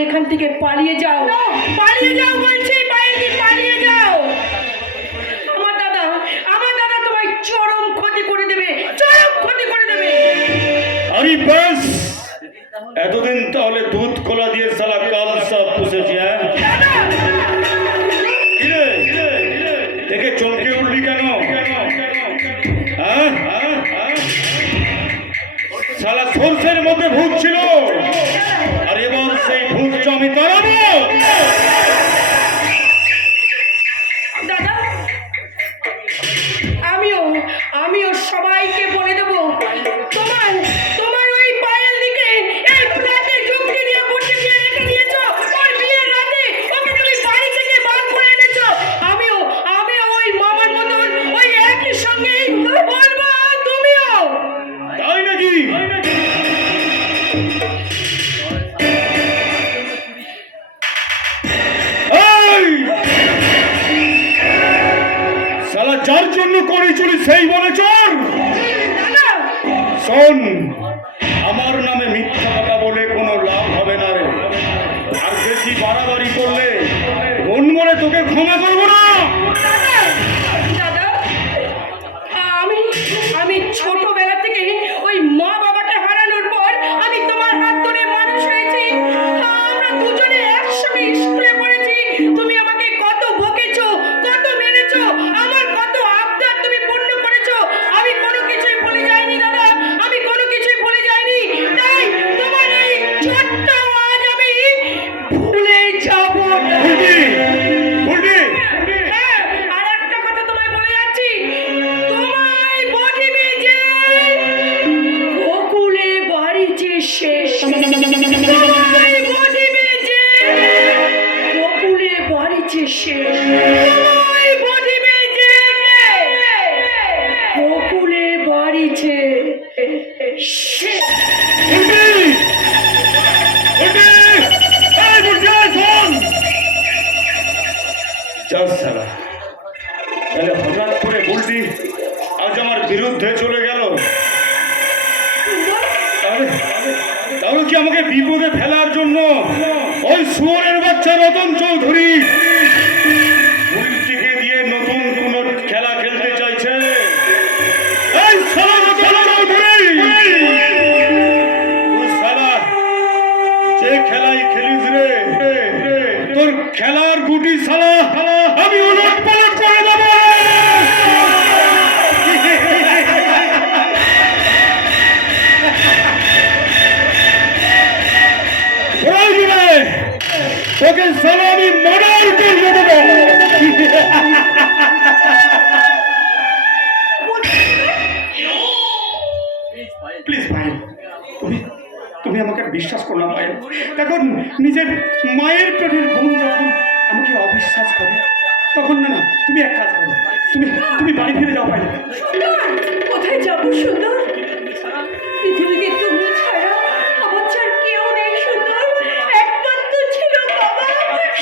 এখান থেকে পালিয়ে যাও। পালিয়ে যাও বলছি বাইরে পালিয়ে যাও। আমার দাদা আমার দাদা তোমায় চরম ক্ষতি করে দেবে চরম ক্ষতি করে দেবে। আরে বাস এতদিন তাহলে দুধ কলা দিয়ে সালা কাল সব পুষেছি হ্যাঁ? দেখে চমকে উঠলি কেন? হ্যাঁ? শালা সরষের মধ্যে ভূত ছিল। সেই বলে চোর। শোন, আমার নামে মিথ্যা কথা বলে কোনো লাভ হবে না রে। আর বেশি বাড়াবাড়ি করলে মন মনে তোকে ক্ষমা করব 是 প্লিজ ভাই তুমি তুমি আমাকে বিশ্বাস করো ভাই দেখো নিজের মায়ের পেটের বোন যখন আমাকে অবিশ্বাস করে। তখন না না তুমি এক কাজ করো। তুমি তুমি বাড়ি ফিরে যাও ভাই কোথায় যাব সুন্দর? পৃথিবীতে তুমি ছাড়া আমার ছাড় কেউ নেই সুন্দর। একমাত্র ছিল বাবা।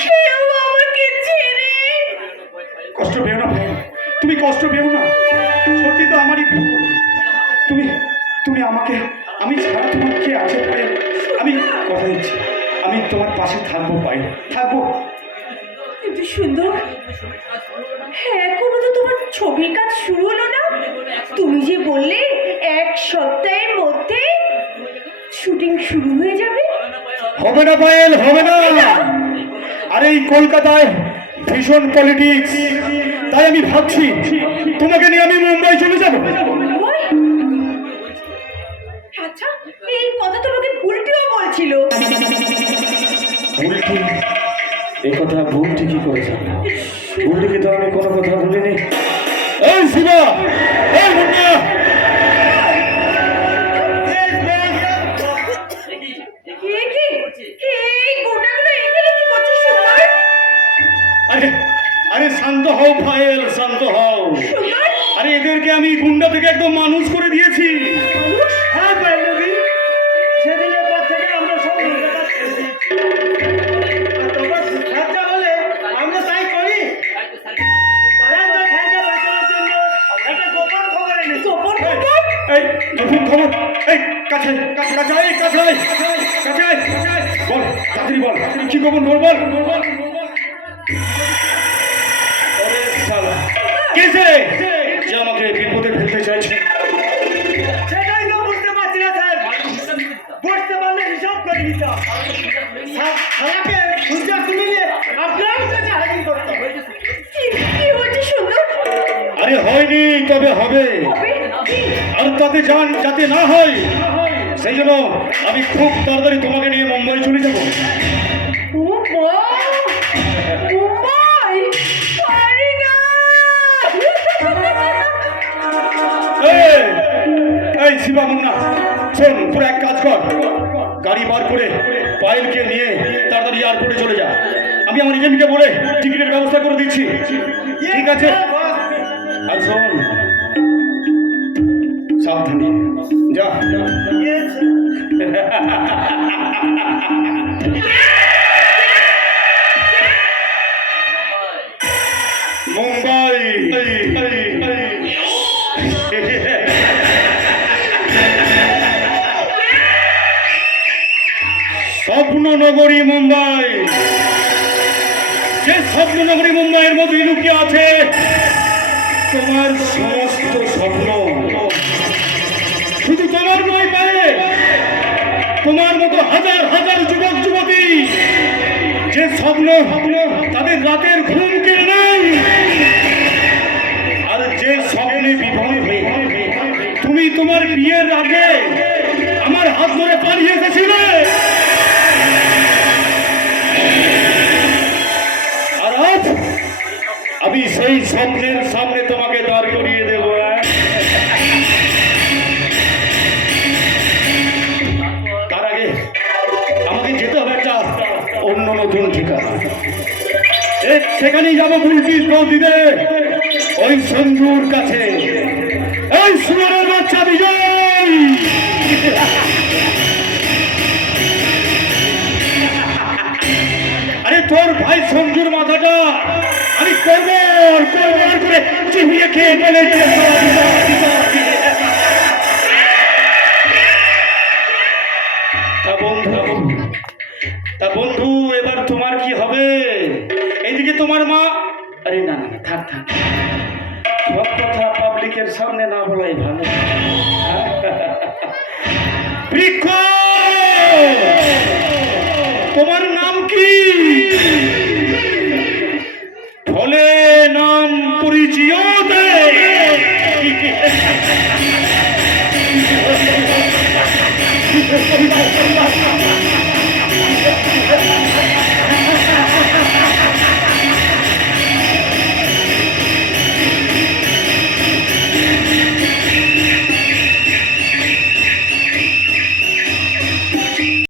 সেও আমাকে ছেড়ে কষ্ট পেও না ভাই। তুমি কষ্ট পেও না। সত্যি তো আমারই ভুল তুমি তুমি আমাকে আমি ছাড়া তোমার কে আছে আমি কথা দিচ্ছি। আমি তোমার পাশে থাকব ভাই। থাকব। কিন্তু সুন্দর? হ্যাঁ এখনও তো তোমার ছবির কাজ শুরু হলো না? তুমি যে বললে এক সপ্তাহের মধ্যে শুটিং শুরু হয়ে যাবে। হবে না পায়েল হবে না। আর এই কলকাতায় ভীষণ পলিটিক্স তাই আমি ভাবছি তোমাকে নিয়ে আমি মুম্বাই চলে যাব। কথা ভুল ঠিকই করেছে। উল্টিকে তো আমি কোনো কথা বলিনি। এই শিবা এই মুন্না আরে আরে শান্ত হও ফাইল শান্ত হও। আরে এদেরকে আমি গুন্ডা থেকে একদম মানুষ করে দিয়েছি। গোপন গোপন এই গোপন খবর। এই কাছে কাছে কাছে এই কাছে কাছে কাছে। বল তাড়াতাড়ি বল কি গোপন খবর? বল ওরে কে সে? যে আমাকে বিপদে ফেলতে চাইছে। সেটাই তো বুঝতে পারছি না স্যার। বুঝতে পারলে হিসাব করে দিতাম শালাকে সূর্য তুলিয়ে আপনার কাছে হাজির করতাম কি কি হচ্ছে সুন্দর আরে হয়নি তবে হবে। আর তাতে যান যাতে না হয় সেই জন্য আমি খুব তাড়াতাড়ি তোমাকে নিয়ে মুম্বাই চলে যাব। পারি এই, শিবা মুন্না শোন তোর এক কাজ কর। গাড়ি বার করে পায়েলকে নিয়ে তাড়াতাড়ি এয়ারপোর্টে চলে যা। আমি আমার এজেন্টকে বলে টিকিটের ব্যবস্থা করে দিচ্ছি। ঠিক আছে? আর শোন সাবধানে যা। মুম্বাই। স্বপ্ন নগরী মুম্বাই। যে স্বপ্ন নগরী মুম্বাইয়ের মধ্যে লুকিয়ে আছে, তোমার সমস্ত স্বপ্ন। শুধু তোমার নয় পায়ে তোমার মতো হাজার হাজার যুবক, যুবতী, যে স্বপ্ন তাদের রাতের ঘুম কেড়ে নেই আর যে স্বপ্নে হয়ে তুমি তোমার বিয়ের আগে আমার হাত ধরে পালিয়ে এসেছিলে। আর আজ আমি সেই স্বপ্নের যাব বুলকিস নদীতে ওই সঞ্জুর কাছে। এই সুরের বাচ্চা বিজয়। আরে তোর ভাই সঞ্জুর মাথাটা আমি করবর করবর করে চিবিয়ে খেয়ে ফেলেছি তা বন্ধু তা বন্ধু, এবার তোমার কি হবে? তোমার মা? আরে না না থাক থাক। সব কথা পাবলিকের সামনে না বলাই ভালো। তোমার নাম কি? ফলে নাম পরিচয় দে